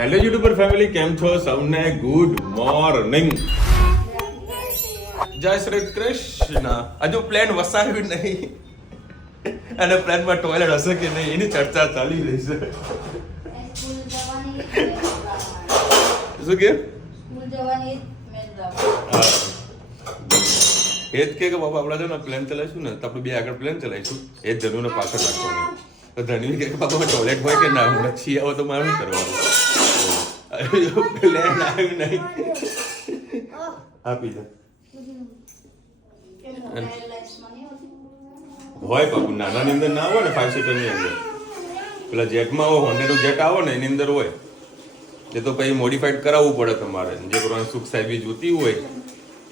Hello YouTuber family, કેમ છો સૌને? ગુડ મોર્નિંગ, જય શ્રી કૃષ્ણ. હજુ પ્લેન વસાવ્યું નહીં અને પ્લેનમાં ટોયલેટ હશે કે નહીં એની ચર્ચા ચાલી રહી છે. શું કે એ જ કે બાબા આપણે છે ને પ્લેન ચલાવીશું ને તો આપણે બે આગળ પ્લેન ચલાવીશું, એ જ ધનુને પાછળ રાખવાનું. તો ધનુ કે બાબા ટોયલેટ હોય કે ના નથી આવો તો મારે શું કરવાનું? પ્લેન આવ્યું નહીં આપી દે હોય બાબુ, નાનાની અંદર ના હોય ને 5 સીટરની અંદર. પેલા જેટમાં હોય, હોન્ડાનું જેટ આવો ને એની અંદર હોય. એ તો પછી મોડિફાઈડ કરાવવું પડે તમારે, જે પ્રમાણે સુખ સાહેબી જોતી હોય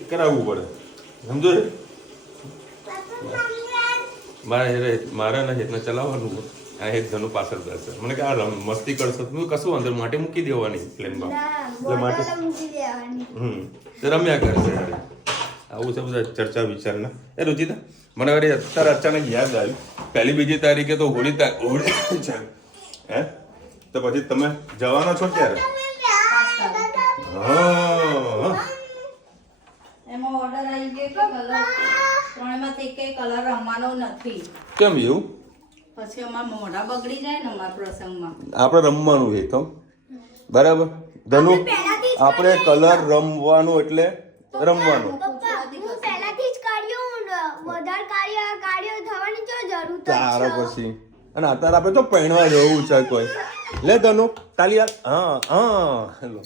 એ કરાવવું પડે, સમજો ને? મારા ને હેતને ચલાવવાનું હોય. આ હેત ધનુ પાછળ જશે. મને કે આ મસ્તી કરશે, તું કશું અંદર માટે મૂકી દેવાની પ્લેનમાં, એટલે માટે રમ્યા કરશે. આવું છે બધા ચર્ચા વિચારના. એ રુચિતા, મને વળી અત્યારે અચાનક યાદ આવ્યું, 1લી 2જી તારીખે તો હોળી છે હે, તો પછી તમે જવાનો છો ક્યારે? હા, એમાં ઓર્ડર આવી ગયો કે કલર ત્રણમાંથી એક કલર રમવાનો નથી. કેમ એવું? પછી અમારા મોઢા બગડી જાય ને અમારા પ્રસંગમાં. આપણે રમવાનું છે તો બરાબર. ધનુ, આપણે કલર રમવાનું એટલે રમવાનું. તારા પછી અને અત્યારે આપણે તો પહેણવા જવું છે કોઈ. લે ધનુ તાલી. હા હા, હેલો.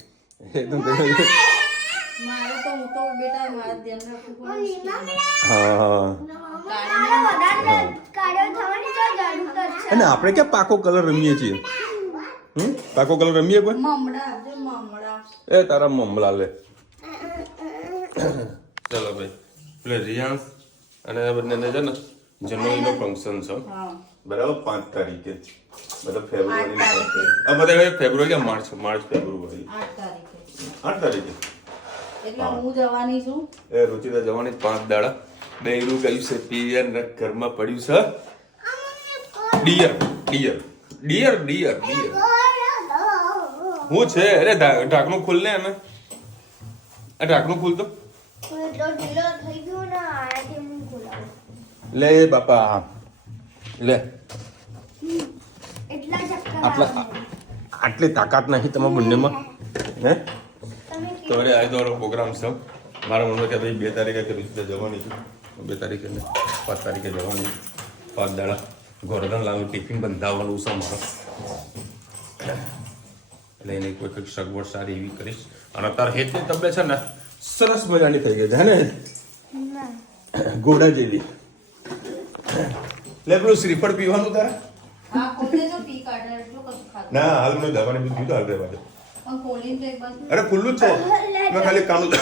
મારે તો હું તો બેટા મારા ધ્યાન રાખવું પડે. હા, અને આપણે ક્યાં પાકો કલર રમીએ છીએ? પાકો કલર રમીએ કોઈ? મમડા એ તારા મમલા લે. ચલો ભાઈ, પેલે રિયાન્સ અને બંને છે ને જન્મદિનનો ફંક્શન છે બરાબર, 5 તારીખે. બધા ફેબ્રુઆરી બધા ફેબ્રુઆરી માર્ચ ફેબ્રુઆરી 8 તારીખે એટલે હું જવાની છું. એ રુચિતા જવાની 5 દાડા. બેરું ગયું છે પિયર ને ઘરમાં પડ્યું છે dear dear dear dear dear. હું છે? અરે ઢાંકણું ખોલ ને. અને આ ઢાંકણું ખોલતો લે બાપા, લે. આટલી તાકાત નહીં તમારા બંનેમાં હે? તો અરે આ દોરો પ્રોગ્રામ છે મારા મનમાં કે ભાઈ 2 તારીખે કે રુચિતા જવાની છે, 2 તારીખે ને 5 તારીખે જવાની. 5 દાડા ગોરધન લાવું, ટિફિન બંધાવવાનું છે મારે, એટલે એની કોઈ કંઈક સગવડ સારી એવી કરીશ. અને તાર હેતની તબિયત છે ને સરસ મજાની થઈ ગઈ છે હે ને, ઘોડા જેવી. લે પેલું શ્રીફળ પીવાનું તારે? હા, ખોલે જો પી કાઢે એટલું કશું ખાતું. ના હાલ મેં દવાને પીધું તો હાલ રહેવા દે. પણ ખોલીને તો એક બાજુ અરે ખુલ્લું જ છે, મેં ખાલી કાનું જ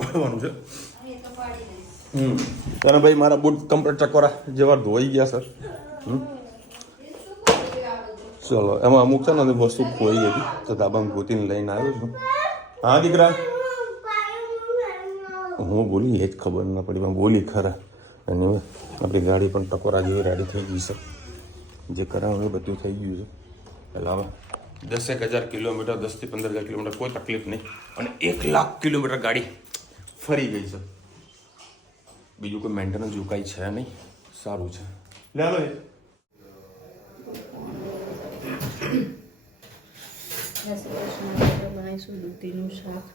પાડવાનું છે. એ તો પાડી દઈશ. અને ભાઈ મારા બૂટ કમ્પ્લીટ ચકોરા જેવા ધોઈ ગયા સર. ચલો, એમાં અમુક છે ને વસ્તુ ખોઈ ગઈ હતી તો ધાબામાં ગોતીને લઈને આવ્યો છું. હા દીકરા, હું બોલી એ જ ખબર ના પડી, પણ બોલી ખરા. અને આપણી ગાડી પણ ટકોરા જેવી રેડી થઈ ગઈ છે, જે કરાવવાનું એ બધું થઈ ગયું છે. એટલે હવે 10,000 કિલોમીટર, 10 થી 15,000 કિલોમીટર કોઈ તકલીફ નહીં. અને 1 લાખ કિલોમીટર ગાડી ફરી ગઈ છે. બીજું કોઈ મેન્ટેનન્સ એવું કાંઈ છે નહીં, સારું છે. લે લો બનાવીશું દૂધીનું શાક.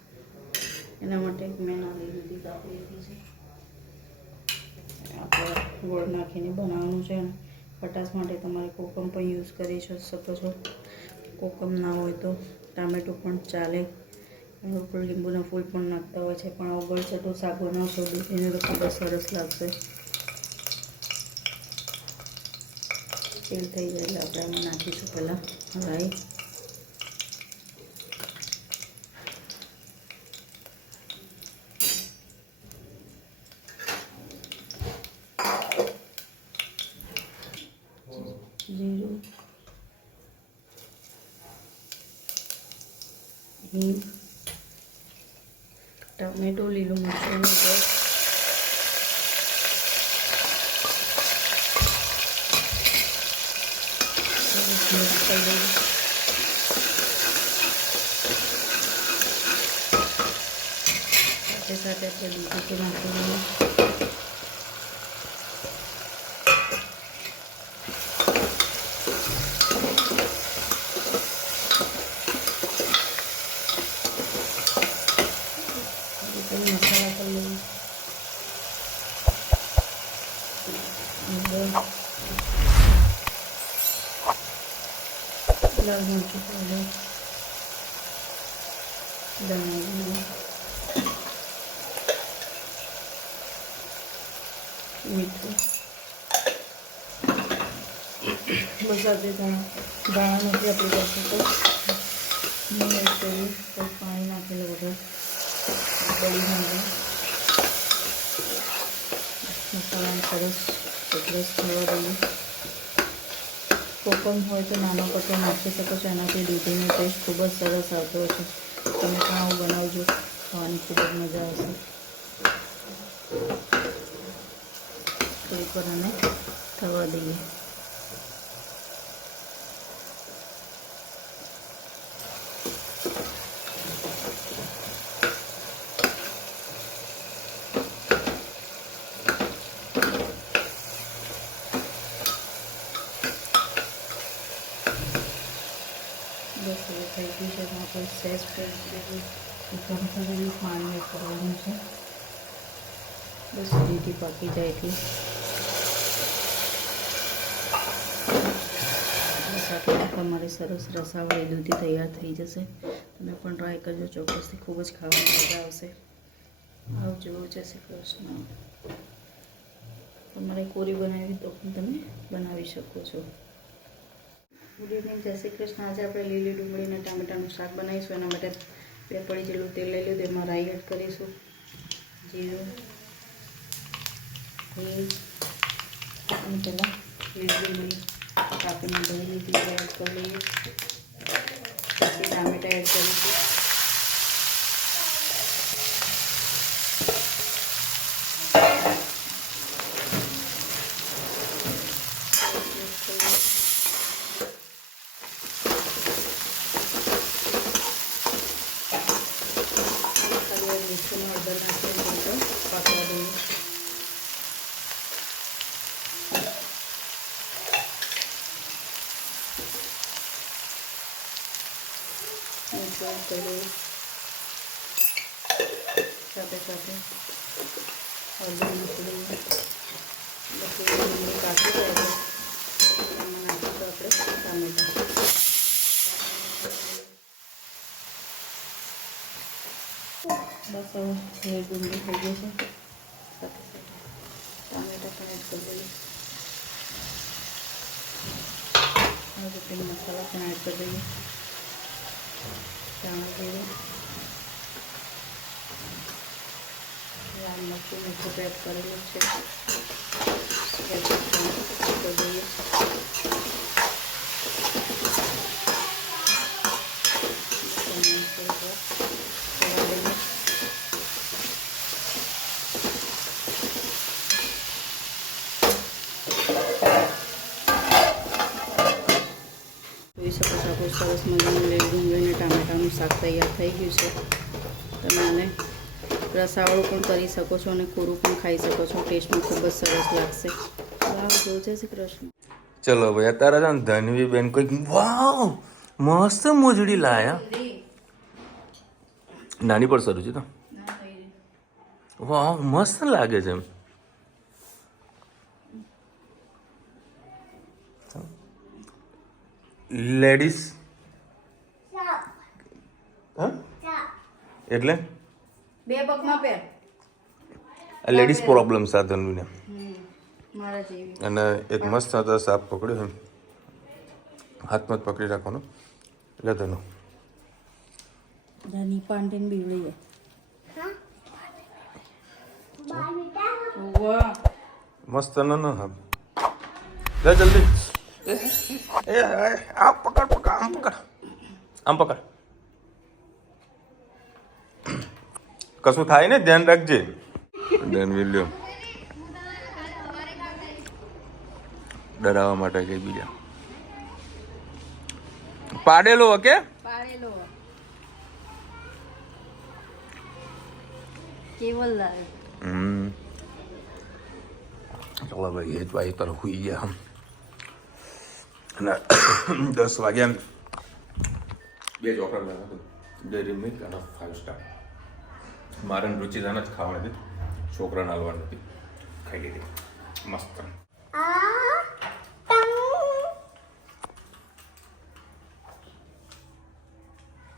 એના માટે મેં નાની દૂધી કાપી લીધી છે. આપણે ગોળ નાખીને બનાવવાનું છે. ખટાશ માટે તમારે કોકમ પણ યુઝ કરી શકો છો. કોકમ ના હોય તો ટામેટું પણ ચાલે. ઉપર લીંબુના ફૂલ પણ નાખતા હોય છે, પણ ગોળ છટું શાક બનાવશો દૂધીને તો ખૂબ જ સરસ લાગશે. તેલ થઈ જાય એટલે આપણે એમાં નાખીશું પહેલાં રાઈ. જીરું, હિંગ, ટામેટું, લીલું મરચાં, સાથે સાથે આપણે દૂધી નાખી દઈએ. મસાલા કરી લઈએ. લાલ મરચું પાવડર, ધનિયા, મીઠું, બસ આજે દાણા નથી આપણી પાસે તો એડ કરીએ. પાણી નાખેલું વગર બળી નાખે. મસાલાને સરસ એકરસ થવા દઈએ. કોકમ હોય તો નાનો કટો નાખી શકો છો. એનાથી દૂધીનો ટેસ્ટ ખૂબ જ સરસ આવતો હોય છે. તમે પણ આવું બનાવજો, ખાવાની ખૂબ જ મજા આવશે. તો ઉપર આને થવા દઈએ. બસ હવે થઈ ગયું છે. આપણે સેજ ઉપર પાણી એડ કરવાનું છે. બસ દૂધી પાકી જાય એટલી. બસ આટલી તમારી સરસ રસાવાળી દૂધી તૈયાર થઈ જશે. તમે પણ ટ્રાય કરજો, ચોક્કસથી ખૂબ જ ખાવાની મજા આવશે. આવજો. જય શ્રી કૃષ્ણ. તમારે કોરી બનાવી તો પણ તમે બનાવી શકો છો. ગુડ ઇવનિંગ, જય શ્રી કૃષ્ણ. આજે આપણે લીલી ડુંગળી અને ટામેટાનું શાક બનાવીશું. એના માટે 2 પડી જેટલું તેલ લઈ લીધું. એમાં રાઈ એડ કરીશું, જીરું, તેલ અને પહેલાં લીલી ડુંગળી કાપીને ધોઈ લીધી એડ કરી લઈએ. પછી ટામેટા એડ કરીશું. મીઠું હળદર નાખીને પાકવા દઈએ. મીઠું કરીએ સાથે સાથે હળદર નાખી દઈએ. પછી ડુંગળી કાઢી જાય છે એમાં નાખીશું આપણે ટામેટાં. બસ હવે ડુંગળી થઈ ગઈ છે. સાથે સાથે ટામેટાં પણ એડ કરી દઈએ. હવે તેલ મસાલા પણ એડ કરી દઈએ. ધાણા જીરું, લાલ મરચું મીઠું એડ કરેલું છે. એડ કરી દઈએ. જોઈ શકો છો આપણું સરસ મજાનું લીલી ડુંગળી અને ટામેટાનું શાક તૈયાર થઈ ગયું છે. તમે આને રસાવાળું પણ કરી શકો છો અને કોરું પણ ખાઈ શકો છો. ટેસ્ટમાં ખૂબ જ સરસ લાગશે. આવજો. જય શ્રી કૃષ્ણ. ચલો ભાઈ, અત્યારે છે ને ધનવી બેન કોઈક વાવ મસ્ત મોજડી લાયા. નાની પર શરૂ છે તો વાવ મસ્ત લાગે છે. લેડીઝ એટલે 2 પગમાં પહેર. લેડીઝ પ્રોબ્લેમ સાધનને મારા જેવી. અને એક મસ્ત હતા સાપ પકડ્યો એમ હાથમાં જ પકડી રાખવાનો એટલે તેનો રાની પાંડેન બીવડી જાય. મસ્ત ન હા જા જલ્દી. એ આ પકડ પકડ આમ પકડ આમ પકડ. કશું થાય ને ધ્યાન રાખજે. ધ્યાન વિલ્યો ડરાવવા માટે કઈ બીજા પાડેલો ઓકે પાડેલો. કેવલ લાગે. ચલો ભાઈ એ જ ભાઈ તરફ હોઈ ગયા અને 10 વાગ્યા 2 ચોકલેટ લાવ્યા ડેરી મિલ્ક અને 5 સ્ટાર મારે રુચિરાને જ ખાવાની હતી છોકરાને હાલવાની હતી ખાઈ લીધી મસ્ત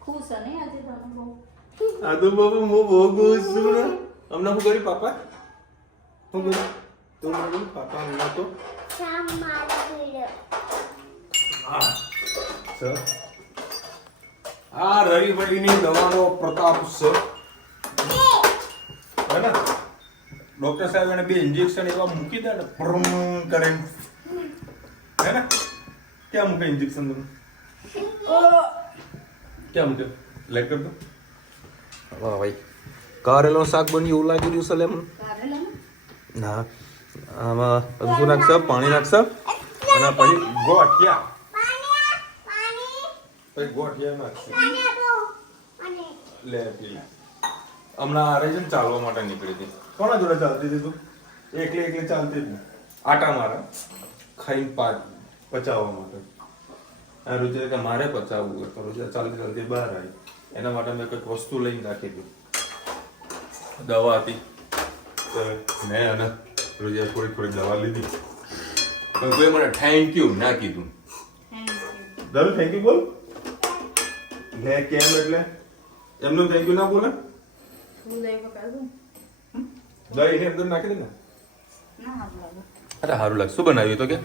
ખુશ અને આજે તમે બહુ આદુ બાબુ હું બહુ ખુશ છું ને હમણાં હું કરી પાપા હું કરી તું મને પાપા હમણાં તો આ રવિભાઈની દવાનો પ્રતાપ છે હે ને ડોક્ટર સાહેબ એને 2 ઇન્જેક્શન એવા મૂકી દે ને ભ્રમ કરે હે ને ક્યાં મૂકે ઇન્જેક્શન તમે ક્યાં મૂકે લાઈક કર દો વાહ ભાઈ કારેલો શાક બન્યું એવું લાગી રહ્યું છે લેમ ના આમાં શું નાખશે પાણી નાખશે અને પછી ગોઠિયા પછી ગોઠિયા નાખશે લે પી હમણાં આ રહી છે ને ચાલવા માટે નીકળી હતી કોના જોડે ચાલતી હતી તું એકલી ચાલતી હતી આટા મારા ખાઈને પચાવવા માટે આ રુચિ કે મારે પચાવવું હોય તો રુચિ ચાલતી બહાર આવી એના માટે મેં કંઈક વસ્તુ લઈને રાખી હતી દવા હતી તો મેં અને રુચિએ થોડી દવા લીધી પણ કોઈ મને થેન્ક યુ ના કીધું દરુ થેન્ક યુ બોલ લે કેમ એટલે એમનું થેન્ક યુ ના બોલે દહીં એને અંદર નાખી દે ને અરે સારું લાગે શું બનાવ્યું તો કે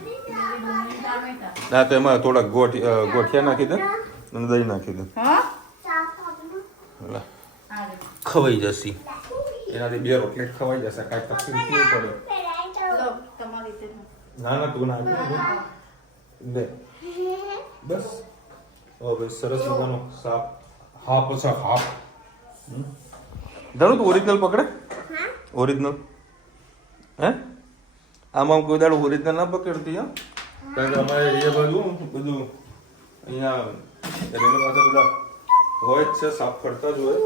ના તો એમાં થોડાક ગોઠિયા નાખી દે અને દહીં નાખી દે ખવાઈ જશે એનાથી 2 રોટલી ખવાઈ જશે કાંઈ તકલીફ નહીં પડે ના તું નાખી દે બસ હવે સરસ મજાનો સાપ હાફ છે હાફ ધણું તું ઓરિજિનલ પકડે ઓરિજિનલ હે આમાં કોઈ દાડો ઓરિજિનલ ના પકડતી હા કારણ કે અમારે એ બધું અહીંયા રેલવે પાસે બધા હોય જ છે સાફ કરતા જ હોય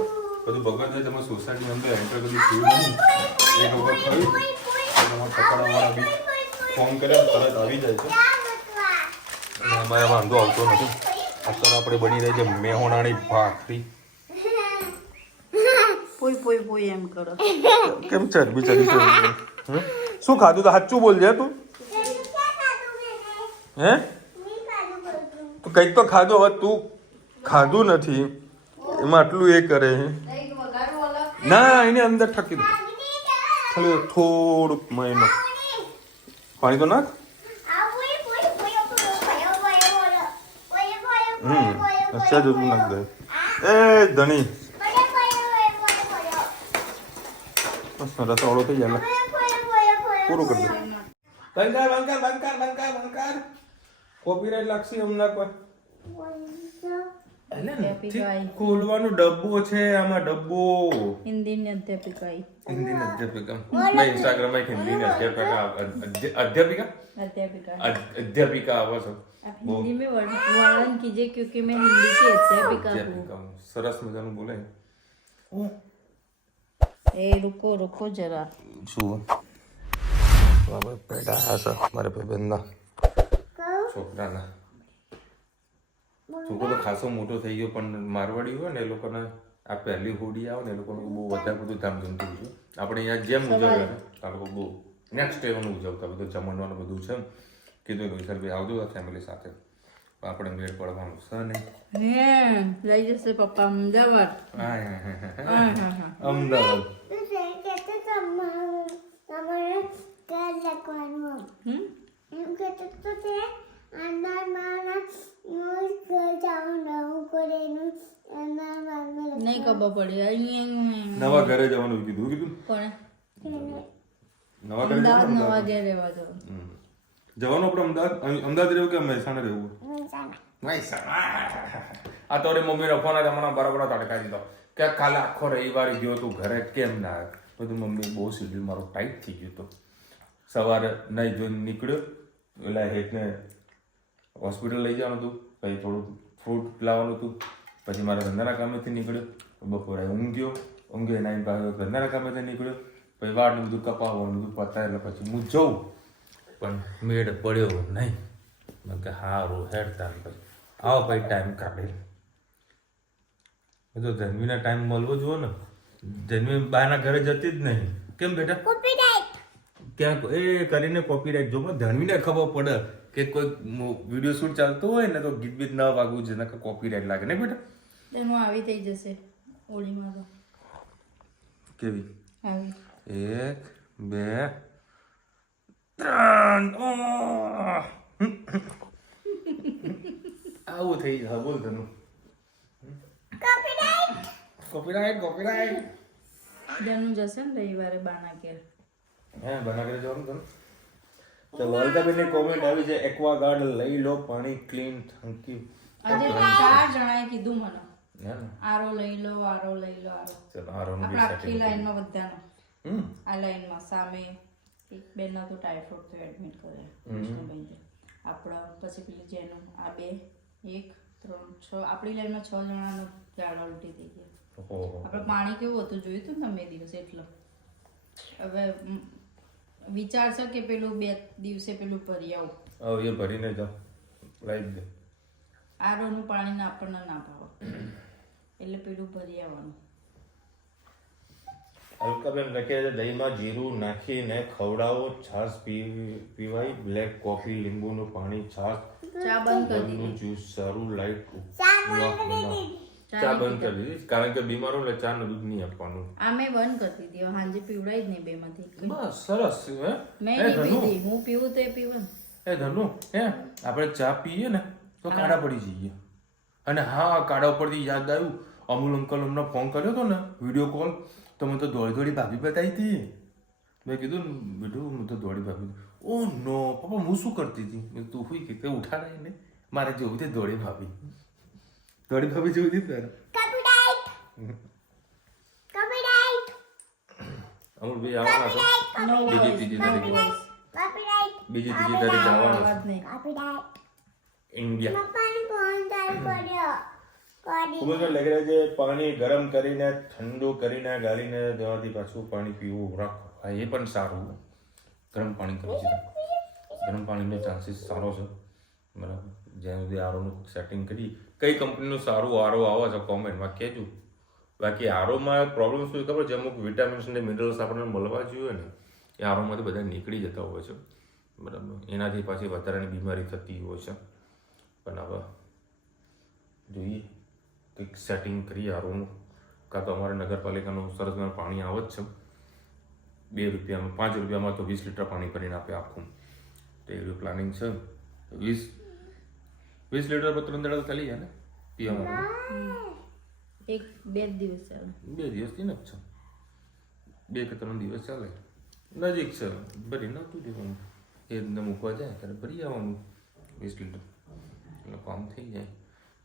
બધું ભગવાન છે તમે સોસાયટીની અંદર એન્ટર બધું થયું નહીં એક વખત થયું તમારે પકડવાવાળા બી ફોન કરે તરત આવી જાય છે અમારે વાંધો આવતો નથી અત્યારે આપણે બની રહી છે મેહોણાની ભાખરી પોઈ એમ કરો કેમ છે બિચારી શું ખાધું તો સાચું બોલજે તું હે તું કંઈક તો ખાધું હવે તું ખાધું નથી એમાં આટલું એ કરે ના એને અંદર ઠકી દો ખાલી થોડુંક મહિનો પાણી તો નાખ અચ્છા જો નાખ દે એ ધણી રસોડો થઈ જાય પૂરું કરી દે બંકાર કોપીરાઈટ લાગશે હમણાં કોઈ ખોલવાનું ડબ્બો છે આમાં ડબ્બો હિન્દીની અધ્યાપિકા મેં ઇન્સ્ટાગ્રામ માં હિન્દીની अध्यापिका आवाज हो हिंदी में वर्णन कीजिए क्योंकि मैं हिंदी की अध्यापिका हूँ सरस मजाનું બોલે ए रुको जरा શું બાબા પેડા હાસા મારે ભાઈબંધના છોકરાના છોકરો તો ખાસો મોટો થઈ ગયો પણ મારવાડી હોય ને એ લોકોને આ પહેલી હોડી આવે ને એ લોકોને બહુ વધારે બધું ધામધૂમથી ઉજવે આપણે અહીંયા જેમ ઉજવે ને આ લોકો બહુ નેક્સ્ટ ડેનું ઉજવતા બધું જમણવાનું બધું છે કીધું વિશાલ ભાઈ આવજો ફેમિલી સાથે આપણે મેળ પડવાનું છે નહીં લઈ જશે પપ્પા અમદાવાદ અમદાવાદ નહીં ખબર પડે નવા ઘરે જવાનું કીધું કોણે નવા ઘરે નવા ઘેર રહેવા જવાનું આપણે અમદાવાદ રહેવું કે મહેસાણા રહેવું આ તો મમ્મી ફોન આવે હમણાં બરાબર તડકા દીધો કે કાલે આખો રવિવાર ગયો તું ઘરે કેમ ના આવ્યો બધું મમ્મી બહુ શેડ્યુલ મારો ટાઈટ થઈ ગયું તો સવારે નહીં જોઈને નીકળ્યો એટલે હેઠને હોસ્પિટલ લઈ જવાનું હતું પછી થોડું ફ્રૂટ લાવવાનું હતું પછી મારા ધંધાના કામેથી નીકળ્યો બપોરે ઊંઘ ગયો ઊંઘે નાઈને પાછો ઘરના કામેથી નીકળ્યો, પછી વાળનું બધું કપાવવાનું બધું પતાય એટલે પછી હું જઉં, પણ મેળ પડ્યો નહીં. મેં કે સારું હેડતા પછી આવો પછી ટાઈમ કાઢે. તો ધન્વીના ટાઈમ મળવો જોઈએ ને. ધન્વી બાના ઘરે જતી જ નહીં. કેમ બેટા? ક્યાંક એ કરીને કોપીરાઇટ જો ધન્વીને ખબર પડે કે કોઈ વિડીયો શૂટ ચાલતો હોય ને તો ગીત બીત ના વાગવું છે, નકર કોપીરાઇટ લાગે ને બેટા. તેનું આવી થઈ જશે ઓળીમાં તો. કેવી? આવી 1 2 3 આવું થઈ જાય. બોલ ધનુ. કોપીરાઇટ તેનું જશે ને રવિવારે બાના ઘેર. હે બનાગરે જવાનું ધનુ. ચલો અલકાબેનની કોમેન્ટ આવી છે, એક્વાગાર્ડ લઈ લો, પાણી ક્લીન, થેન્ક યુ. આજે 4 જણાએ કીધું મને હે આરો લઈ લો, આરો લઈ લો, આરો. ચલો આરોન આપણે આખી લાઈનમાં બધાનો. હમ આ લાઈનમાં સામે એક બેનનો તો ટાઇફોઇડ તો એડમિટ કર્યા કૃષ્ણભાઈ. આપણા પછી પેલી જેનું આ 2 1 3 6 આપણી લાઈનમાં 6 જણાનો ઝાડા ઉલટી થઈ ગયા. ઓહો. આપણે પાણી કેવું હતું જોયું હતું ને તમે દિવસે એટલે હવે વિચાર છે કે પેલું 2 દિવસે પેલું ભરી આવું. હવે એ ભરીને જાઓ, લાવી દે. આરોનું પાણી ના આપણને ના ભાવે એટલે પેલું ભરી આવવાનું. અલકાબેન લખે છે દહીંમાં જીરું નાખીને ખવડાવો, છાશ પીવાય, બ્લેક કોફી, લીંબુનું પાણી, છાશ, ચા બંધ કરી નું દીધી. જ્યુસ સારું, લાઈટ ચા બંધ કરી દીધી કારણ કે બીમાર હોય એટલે ચા નું દૂધ નહીં આપવાનું. આ મેં બંધ કરી દીધી હવે સાંજે પીવડાય જ નહીં બેમાંથી. બસ સરસ. હે મેં નહીં પીધી, હું પીવું તો એ પીવું ને. એ ધનુ હે આપણે ચા પીએ ને તો કાળા પડી જઈએ. અને હા કાળા ઉપરથી યાદ આવ્યું, અમુલ અંકલ અમને ફોન કર્યો હતો ને વિડીયો કોલ, તો મેં તો દોડી ભાભી બતાવી હતી. મેં કીધું ને બેટું હું તો દોડી ભાભી. ઓ નો પપ્પા હું શું કરતી હતી? મેં તું હુઈ કે ઉઠાડાય ને મારે જોવી હતી દોડી ભાભી જોવી હતી તારે. અમુલભાઈ આવવાના છો બીજી ત્રીજી તારીખે આવવાના અવાજ નહીં. ઇન્ડિયા. ખૂબ જ લાગી રહ્યા છે. પાણી ગરમ કરીને ઠંડુ કરીને ગાળીને દેવાથી પાછું પાણી પીવું રાખો. હા એ પણ સારું. ગરમ પાણી કરવું છે. ગરમ પાણીનો ચાન્સીસ સારો છે. બરાબર. જ્યાં સુધી આરોનું સેટિંગ કરી કઈ કંપનીનું સારું આરો આવે છે કોમેન્ટમાં કહેજો. બાકી આરોમાં પ્રોબ્લેમ શું ખબર છે, અમુક વિટામિન્સ અને મિનરલ્સ આપણને મળવા જોઈએ ને એ આરોમાંથી બધા નીકળી જતા હોય છે. બરાબર. એનાથી પાછી વધારાની બીમારી થતી હોય છે. પણ હવે જોઈએ કંઈક સેટિંગ કરીએ આરોનું. કાં તો અમારે નગરપાલિકાનું સરસ પાણી આવે જ છે 2 રૂપિયામાં 5 રૂપિયામાં તો 20 લીટર પાણી ભરીને આપે આખું. તો એવું પ્લાનિંગ છે. 20 લીટર પર 3 દાડા ચાલી જાય ને પીવામાં. 1-2 દિવસ ચાલે. 2 દિવસથી ન જ છે. 2 કે 3 દિવસ ચાલે. નજીક છે. ભરી નહોતું દેવાનું. એ અંદર મૂકવા જાય ત્યારે ભરી આવવાનું 20 લીટર એટલે કામ થઈ જાય.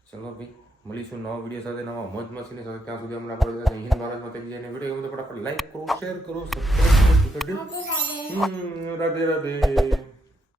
ચલો ભાઈ મળીશું નવા વિડીયો સાથે, નવા મોજ મસ્તીની સાથે. ત્યાં સુધી હમણાં આપણે હિન્દ ભારતમાં થઈ જાય વિડીયો ગમે તો ફટાફટ લાઈક કરો, શેર કરો, સબસ્ક્રાઈબ કરો. રાધે રાધે.